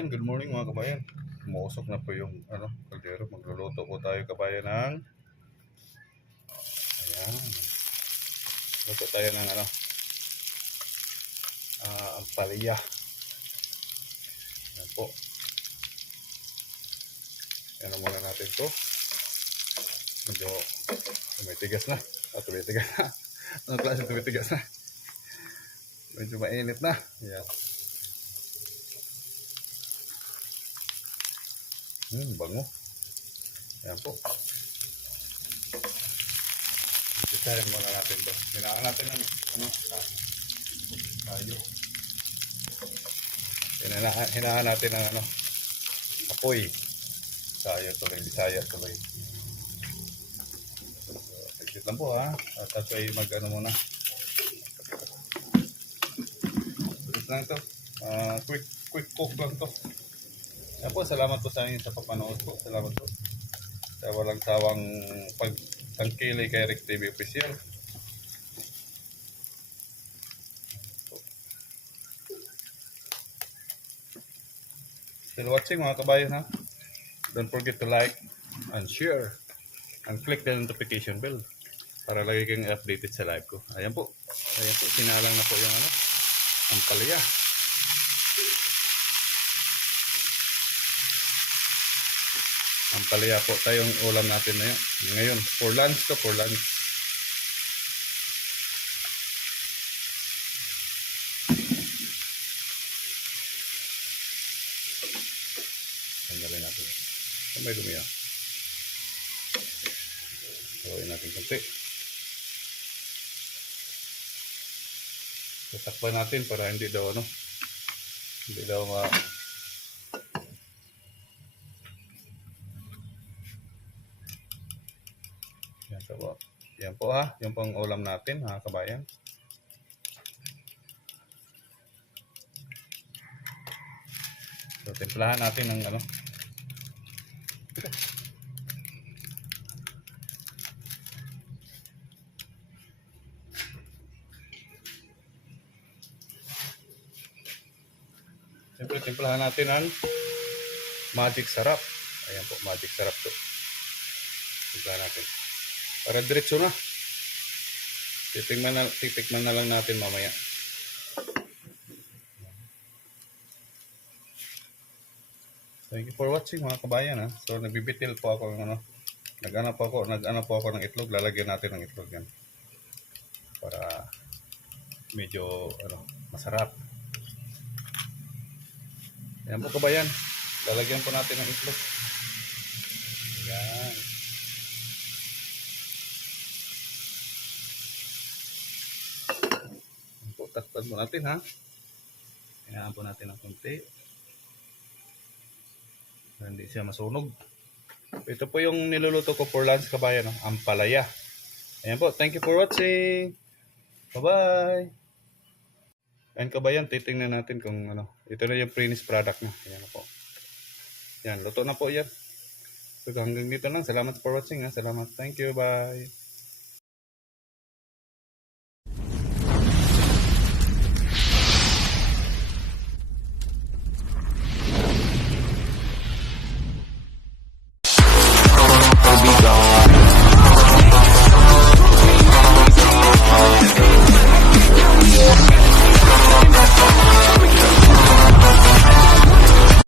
kabayan, good morning mga kabayan. Umuusok na po yung kaldero. Magluluto po tayo kabayan ng ayan. Luto tayo ng ampalaya. Ayan po. Ayan muna natin to. Medyo tumitigas na. Tumitigas na. Anong klase tumitigas na? Medyo mainit na. Ayan. Bango. Ayan po. Isahin muna natin to. Hinaan natin ng tayo. Hinaan natin ng apoy. Tayo tuloy, bisaya tuloy. Exit lang po ha. At ay muna. Tulis lang ito. Quick cook lang to. Yan po, salamat po sa inyo sa papanood po. Salamat po sa walang sawang pagtangkili kay Rick TV Official. Still watching mga kabayan ha. Don't forget to like and share and click the notification bell para lagi kang updated sa live ko. Ayan po. Ayan po, sinalang na po yung ampalaya. Ampalaya po tayong ulam natin na yun. Ngayon, for lunch to, for lunch. Tanggalin natin. May dumi yan. Gawin natin kunti. Tatakpan natin para hindi daw yan po ha, yung pang ulam natin ha kabayan. So timplahan natin ng siyempre timplahan natin ng magic sarap. Ayan po, magic sarap to. Timplahan natin para diretso na. Titikman na lang natin mamaya. Thank you for watching mga kabayan ha. So nagbibitil po ako ng nag-ano po ako ng itlog. Lalagyan natin ng itlog yan para medyo masarap. Ayan po kabayan. Lalagyan po natin ng itlog. Ayan. Takpan po natin ha. Hinaan po natin ng konti. Hindi siya masunog. Ito po yung niluluto ko for lunch kabayan. Ampalaya. Ayan po. Thank you for watching. Bye-bye. Ayan kabayan. Titingnan natin kung ito na yung finished product na. Ayan po. Ayan. Luto na po yan. So hanggang dito lang. Salamat for watching ha. Salamat. Thank you. Bye.